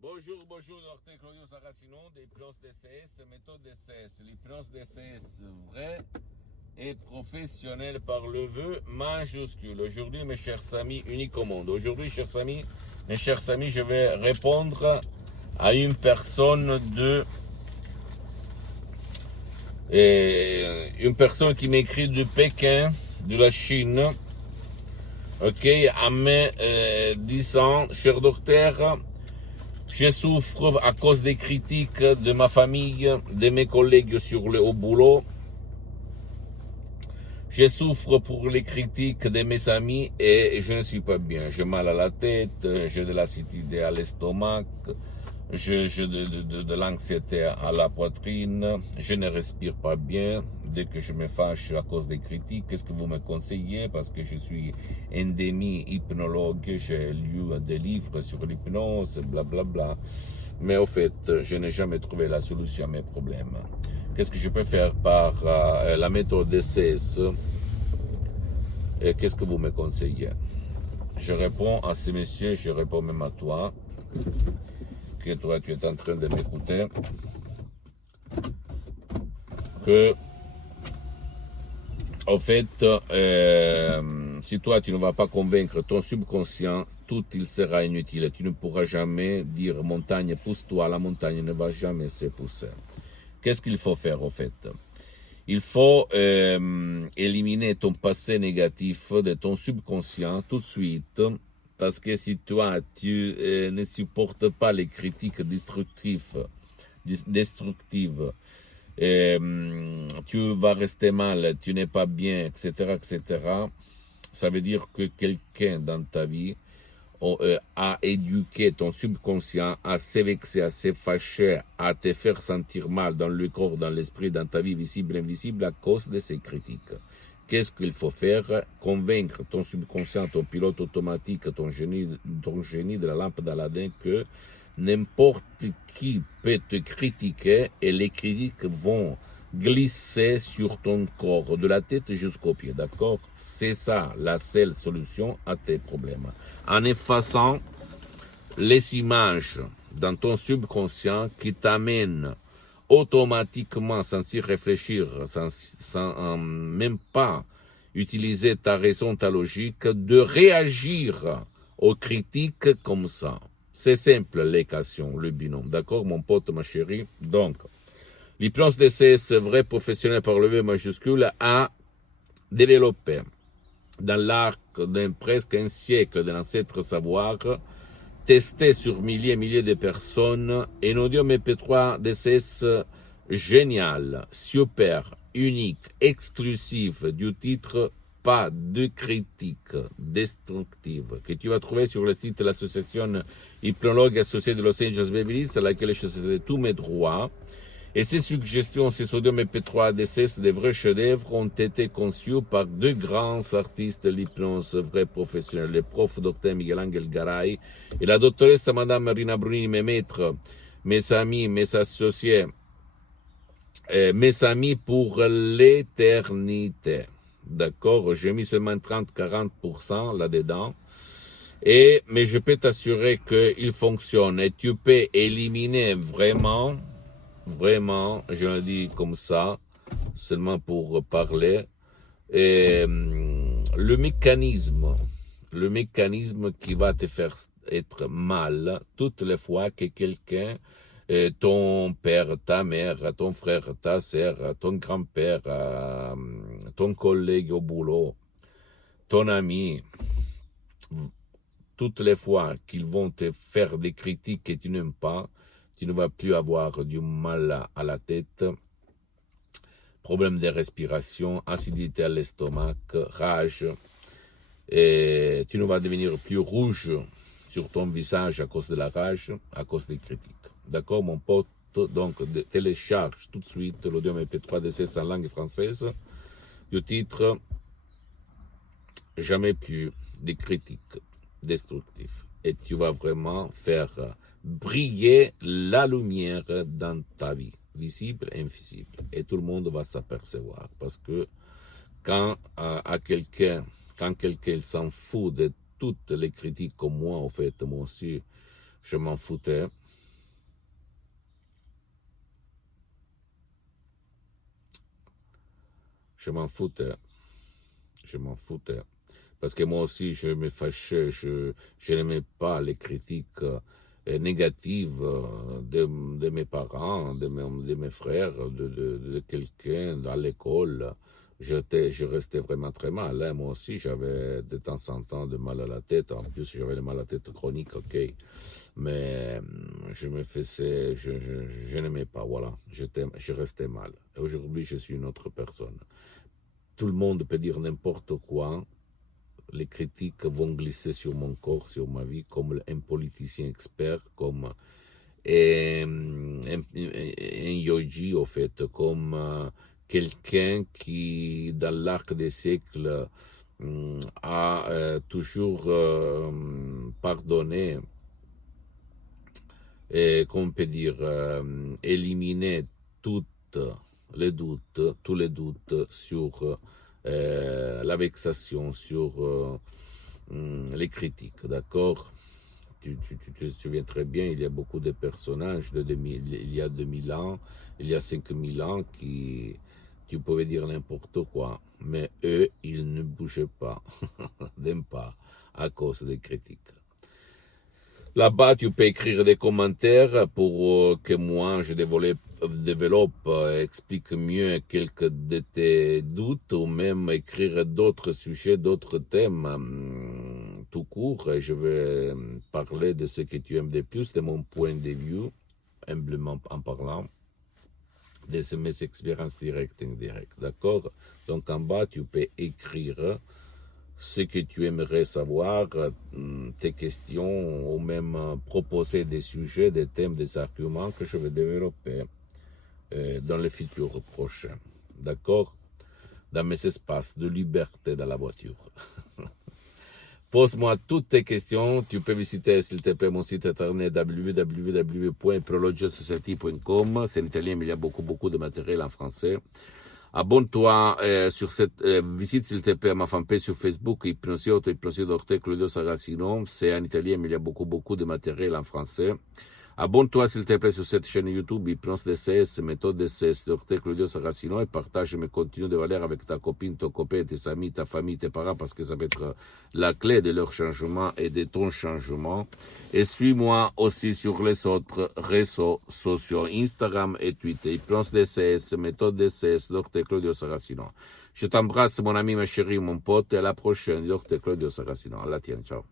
Bonjour, docteur Claudio Saracino d'hypnose DCS, méthode DCS. L'hypnose DCS vrai et professionnelle par le vœu majuscule. Aujourd'hui, mes chers amis, unique au monde. Aujourd'hui, mes chers amis, je vais répondre à une personne une personne qui m'écrit de Pékin, de la Chine. Ok, à mes 10 ans, cher docteur, je souffre à cause des critiques de ma famille, de mes collègues au boulot. Je souffre pour les critiques de mes amis et je ne suis pas bien. J'ai mal à la tête, j'ai de l'acidité à l'estomac, j'ai de l'anxiété à la poitrine, je ne respire pas bien. Dès que je me fâche à cause des critiques, qu'est-ce que vous me conseillez? Parce que je suis un demi-hypnologue, j'ai lu des livres sur l'hypnose, blablabla. Mais au fait, je n'ai jamais trouvé la solution à mes problèmes. Qu'est-ce que je peux faire par la méthode DCS? Et qu'est-ce que vous me conseillez? Je réponds à ces messieurs, je réponds même à toi, que toi tu es en train de m'écouter, que en fait, si toi tu ne vas pas convaincre ton subconscient, tout il sera inutile. Tu ne pourras jamais dire montagne pousse-toi, la montagne ne va jamais se pousser. Qu'est-ce qu'il faut faire en fait? Il faut éliminer ton passé négatif de ton subconscient tout de suite, parce que si toi, tu ne supportes pas les critiques destructives, tu vas rester mal, tu n'es pas bien, etc., etc. Ça veut dire que quelqu'un dans ta vie à éduquer ton subconscient, à se vexer, à se fâcher, à te faire sentir mal dans le corps, dans l'esprit, dans ta vie visible et invisible à cause de ces critiques. Qu'est-ce qu'il faut faire? Convaincre ton subconscient, ton pilote automatique, ton génie de la lampe d'Aladin que n'importe qui peut te critiquer et les critiques vont glisser sur ton corps, de la tête jusqu'aux pieds, d'accord? C'est ça la seule solution à tes problèmes. En effaçant les images dans ton subconscient qui t'amènent automatiquement, sans y réfléchir, sans même pas utiliser ta raison, ta logique, de réagir aux critiques comme ça. C'est simple, l'équation, le binôme, d'accord, mon pote, ma chérie? Donc, l'hypnose DCS vrai professionnel par le V majuscule a développé dans l'arc d'un presque un siècle de l'ancêtre savoir, testé sur milliers et milliers de personnes, un audio MP3 DCS génial, super, unique, exclusif, du titre pas de critique destructive, que tu vas trouver sur le site de l'association Hypnologue associée de Los Angeles Beverly Hills, à laquelle je cède tous mes droits. Et ces suggestions, ces sodium MP3 DCS, des vrais chefs-d'œuvre, ont été conçus par deux grands artistes de l'hypnose, vrais professionnels, le prof Dr Miguel Angel Garay et la doctoresse Madame Rina Bruni, mes maîtres, mes amis, mes associés, mes amis pour l'éternité. D'accord? J'ai mis seulement 30-40% là-dedans. Mais je peux t'assurer qu'il fonctionne et tu peux éliminer vraiment, je le dis comme ça, seulement pour parler, le mécanisme qui va te faire être mal toutes les fois que quelqu'un, ton père, ta mère, ton frère, ta sœur, ton grand-père, ton collègue au boulot, ton ami, toutes les fois qu'ils vont te faire des critiques que tu n'aimes pas, tu ne vas plus avoir du mal à la tête, problème de respiration, acidité à l'estomac, rage, et tu ne vas devenir plus rouge sur ton visage à cause de la rage, à cause des critiques. D'accord, mon pote? Donc, télécharge tout de suite l'audio MP3 DCS en langue française, du titre « Jamais plus de critiques destructives ». Et tu vas vraiment faire briller la lumière dans ta vie, visible et invisible. Et tout le monde va s'apercevoir. Parce que quand quelqu'un s'en fout de toutes les critiques comme moi, en fait, moi aussi, je m'en foutais. Je m'en foutais. Je m'en foutais. Parce que moi aussi, je me fâchais, je n'aimais pas les critiques négatives de mes parents, de mes frères, de quelqu'un à l'école. Je restais vraiment très mal. Hein. Moi aussi, j'avais de temps en temps de mal à la tête. En plus, j'avais le mal à la tête chronique, ok. Mais je me faisais, je n'aimais pas, voilà. Je restais mal. Et aujourd'hui, je suis une autre personne. Tout le monde peut dire n'importe quoi. Les critiques vont glisser sur mon corps, sur ma vie, comme un politicien expert, comme un yogi, au fait, comme quelqu'un qui, dans l'arc des siècles, a toujours pardonné et, qu'on peut dire, éliminé toutes tous les doutes sur la vexation, sur les critiques, d'accord? Tu te souviens très bien, il y a beaucoup de personnages, il y a 2000 ans, il y a 5000 ans, qui tu pouvais dire n'importe quoi, mais eux, ils ne bougeaient pas, d'un pas, à cause des critiques. Là-bas, tu peux écrire des commentaires pour que moi, je développe, explique mieux quelques de tes doutes ou même écrire d'autres sujets, d'autres thèmes tout court. Et je vais parler de ce que tu aimes de plus, de mon point de vue, humblement en parlant, de mes expériences directes et indirectes. D'accord? Donc en bas, tu peux écrire ce que tu aimerais savoir, tes questions, ou même proposer des sujets, des thèmes, des arguments que je vais développer dans le futur prochain. D'accord? Dans mes espaces de liberté dans la voiture. Pose-moi toutes tes questions. Tu peux visiter, s'il te plaît, mon site internet www.prologiasociety.com. C'est en italien, mais il y a beaucoup de matériel en français. Abonne-toi sur cette visite, s'il te plaît, à ma fanpage sur Facebook, Hypnosioto Docteur Claudio Saracino. C'est en italien, mais il y a beaucoup de matériel en français. Abonne-toi, s'il te plaît, sur cette chaîne YouTube, Hypnose DCS, méthode DCS, Docteur Claudio Saracino, et partage mes contenus de valeur avec ta copine, ton copain, tes amis, ta famille, tes parents, parce que ça va être la clé de leur changement et de ton changement. Et suis-moi aussi sur les autres réseaux sociaux, Instagram et Twitter, Hypnose DCS, méthode DCS, Docteur Claudio Saracino. Je t'embrasse, mon ami, ma chérie, mon pote, et à la prochaine, Docteur Claudio Saracino. À la tienne, ciao.